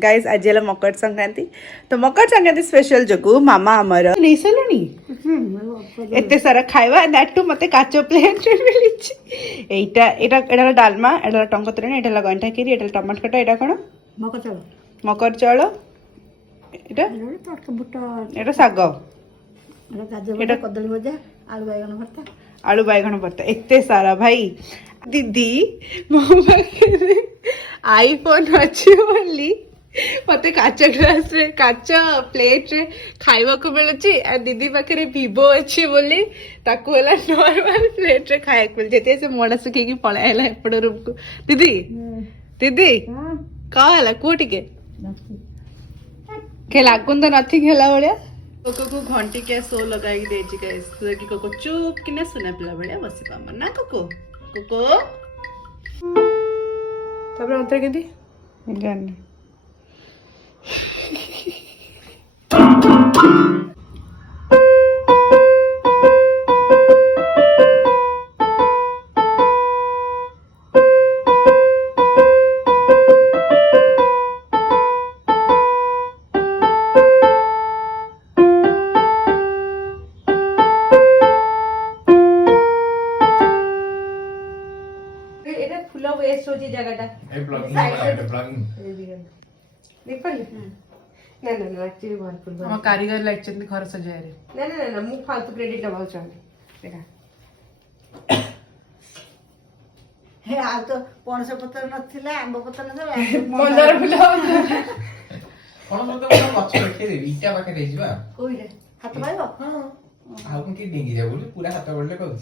guys आज है मकर संक्रांति तो मकर संक्रांति स्पेशल जो मामा आमर नहीं सारे एत सारा खाଇବା दैट टू मते काचो प्लेट रे मिलिछि एटा एटा एटा डालमा एटा टंक तोरणी एटा गंठा खीरी एटा टमाटर खटा एटा कोन मकर चाउल एटा एटा साग एटा कदली भजा आलू बैगन भर्ता एते सारा भाई दीदी मो पाखे आईफोन अच्छी बोली मत काच ग्लास रे काच प्लेट रे खाइबा को मिलुची आ दीदी पाखे वीवो अच्छी बोली ताकू होला नॉर्मल प्लेट रे खाए को जेते से मोड़ा सुखी की पळायला एपड रूम को दीदी दीदी का होला को टिके के लागुन तो नथी खेला बळिया कोको को घंटी के सो लगाई देछि गाइस तो कि कोको चुप किने सुना पिला बळिया बसी पाम ना कोको कोको तबरे अंतर के दी जान जगह ना ना ना एक्चुअली भरपूर हम कारीगर लागछन घर सजाय रे ना ना ना मु फालतू क्रेडिट दबाउ चाहे एटा हे आ तो पणस पत्र नथिला आंब पत्र नथिला मंदार फुल कौन बोलते हैं गच्छ रखे दे इटा पाखे दे जिबा कोई रे हाथ पाइबो हां आउ की डिंगी जा बोली पूरा हाथ बोलले को